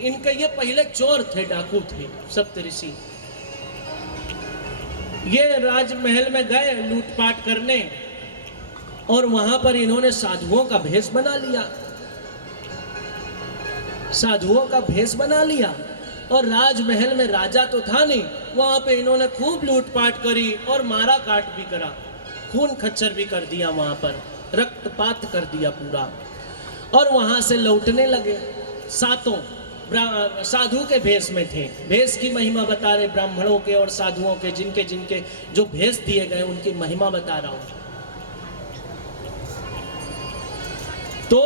इनके ये पहले चोर थे, डाकू थे सप्तऋषि। ये राजमहल में गए लूटपाट करने और वहां पर इन्होंने साधुओं का भेष बना लिया, साधुओं का भेष बना लिया। और राजमहल में राजा तो था नहीं, वहां पे इन्होंने खूब लूटपाट करी और मारा काट भी करा, खून खच्चर भी कर दिया, वहां पर रक्तपात कर दिया पूरा। और वहां से लौटने लगे, सातों साधु के भेष में थे। भेष की महिमा बता रहे, ब्राह्मणों के और साधुओं के जिनके जिनके जो भेष दिए गए उनकी महिमा बता रहा हूं। तो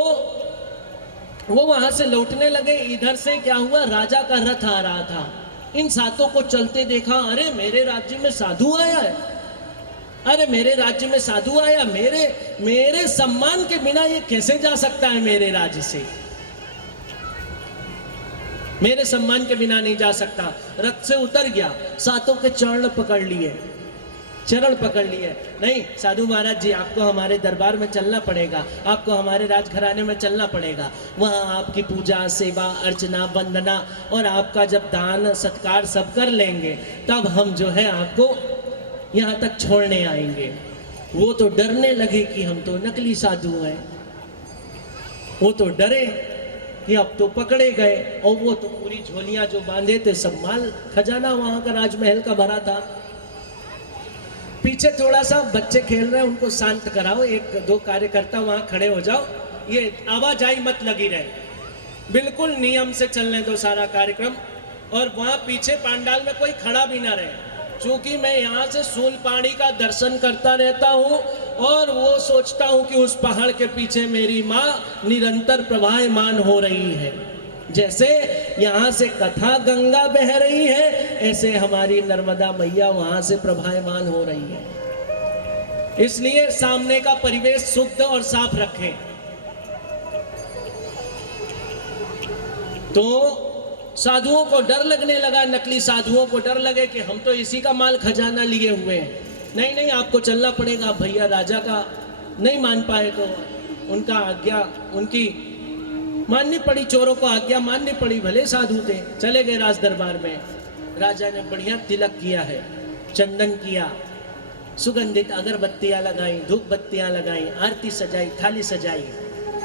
वो वहां से लौटने लगे। इधर से क्या हुआ, राजा का रथ आ रहा था, इन सातों को चलते देखा, अरे मेरे राज्य में साधु आया है, अरे मेरे राज्य में साधु आया, मेरे सम्मान के बिना ये कैसे जा सकता है मेरे राज्य से, मेरे सम्मान के बिना नहीं जा सकता। रथ से उतर गया, सातों के चरण पकड़ लिए, चरण पकड़ लिए। नहीं साधु महाराज जी, आपको हमारे दरबार में चलना पड़ेगा, आपको हमारे राजघराने में चलना पड़ेगा, वहाँ आपकी पूजा सेवा अर्चना वंदना और आपका जब दान सत्कार सब कर लेंगे तब हम जो है आपको यहाँ तक छोड़ने आएंगे। वो तो डरने लगे कि हम तो नकली साधु हैं, वो तो डरे कि अब तो पकड़े गए। और वो तो पूरी झोलियां जो बांधे थे सब माल खजाना वहां का राजमहल का भरा था। पीछे थोड़ा सा बच्चे खेल रहे हैं, उनको शांत कराओ, एक दो कार्यकर्ता वहां खड़े हो जाओ, ये आवाजाही मत लगी रहे, बिल्कुल नियम से चलने दो सारा कार्यक्रम। और वहां पीछे पंडाल में कोई खड़ा भी ना रहे, क्योंकि मैं यहाँ से सूलपाणी का दर्शन करता रहता हूँ और वो सोचता हूँ कि उस पहाड़ के पीछे मेरी माँ निरंतर प्रवाहमान हो रही है। जैसे यहाँ से कथा गंगा बह रही है, ऐसे हमारी नर्मदा मैया वहाँ से प्रवाहमान हो रही है। इसलिए सामने का परिवेश शुद्ध और साफ रखें। तो साधुओं को डर लगने लगा, नकली साधुओं को डर लगे कि हम तो इसी का माल खजाना लिए हुए हैं, नहीं नहीं आपको चलना पड़ेगा। भैया राजा का नहीं मान पाए तो उनका आज्ञा उनकी माननी पड़ी, चोरों को आज्ञा माननी पड़ी, भले साधु थे। चले गए राज दरबार में, राजा ने बढ़िया तिलक किया है, चंदन किया, सुगंधित अगरबत्तियां लगाई, धूप बत्तियां लगाई, आरती सजाई, थाली सजाई,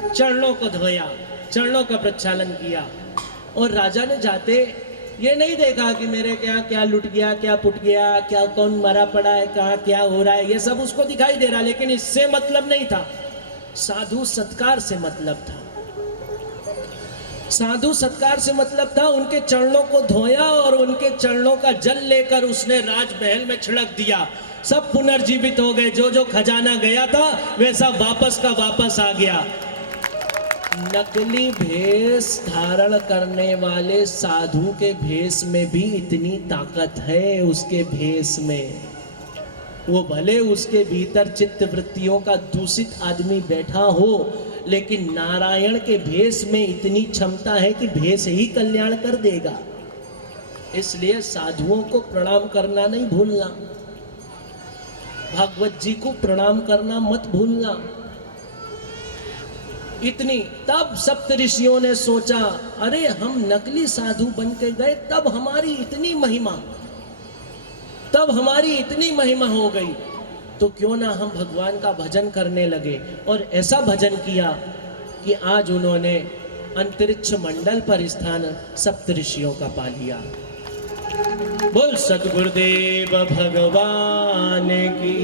चरणों को धोया, चरणों का प्रक्षालन किया। और राजा ने जाते ये नहीं देखा कि मेरे क्या क्या लुट गया, क्या पुट गया, क्या कौन मरा पड़ा है, कहाँ क्या हो रहा है, ये सब उसको दिखाई दे रहा, लेकिन इससे मतलब नहीं था, साधु सत्कार से मतलब था, साधु सत्कार से मतलब था। उनके चरणों को धोया और उनके चरणों का जल लेकर उसने राजमहल में छिड़क दिया, सब पुनर्जीवित हो गए। जो जो खजाना गया था वैसा वापस का वापस आ गया। नकली भेष धारण करने वाले साधु के भेष में भी इतनी ताकत है, उसके भेष में, वो भले उसके भीतर चित्त वृत्तियों का दूषित आदमी बैठा हो, लेकिन नारायण के भेष में इतनी क्षमता है कि भेष ही कल्याण कर देगा। इसलिए साधुओं को प्रणाम करना नहीं भूलना, भागवत जी को प्रणाम करना मत भूलना। इतनी तब सप्तऋषियों ने सोचा, अरे हम नकली साधु बन के गए, तब हमारी इतनी महिमा, तब हमारी इतनी महिमा हो गई, तो क्यों ना हम भगवान का भजन करने लगे। और ऐसा भजन किया कि आज उन्होंने अंतरिक्ष मंडल पर स्थान सप्तऋषियों का पा लिया। बोल सद्गुरुदेव भगवान की।